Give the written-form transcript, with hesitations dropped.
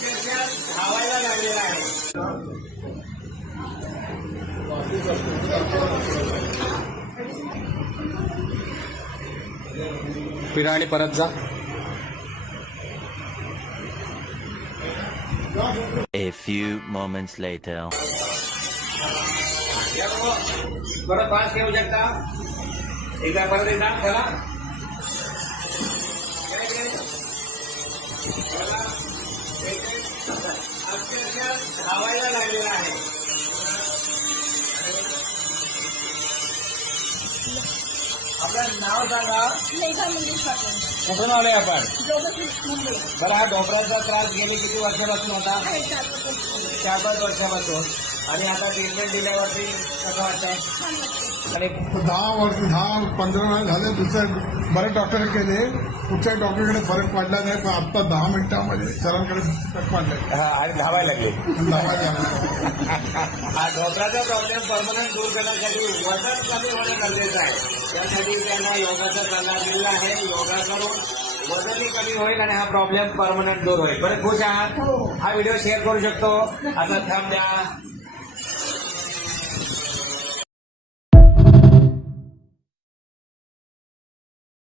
अक्षरशः धावायला लागलेला आहे. पिढा आणि परत जा. A few moments later. परत पास घेऊ शकता. एकदा परत एकदा चला. अक्षरशः धावायला लागलेला आहे. आपलं नाव सांगा. कुठून आलोय आपण? बरं, हा डोकराचा त्रास गेले किती वर्षापासून होता? 4-5 वर्षापासून. आणि आता ट्रीटमेंट दिल्यावरती कसं वाटतं? आणि 10-15 महिने झाले. दुसऱ्या बरेच डॉक्टर केले, कुठच्याही डॉक्टरकडे फरक पडला नाही. पण आता 10 मिनिटांमध्ये सरांकडे फरक पडलाय. हा, आणि धावायला लागले. धावायला हा डोकराचा प्रॉब्लेम परमनंट दूर करण्यासाठी वजन कमी होणं गरजेचं आहे. त्यासाठी त्यांना योगाचा सल्ला दिलेला आहे. योगा करून वजनही कमी होईल आणि हा प्रॉब्लेम परमनंट दूर होईल. बरं, खुश आहात? हा व्हिडिओ शेअर करू शकतो. असा थंब द्या.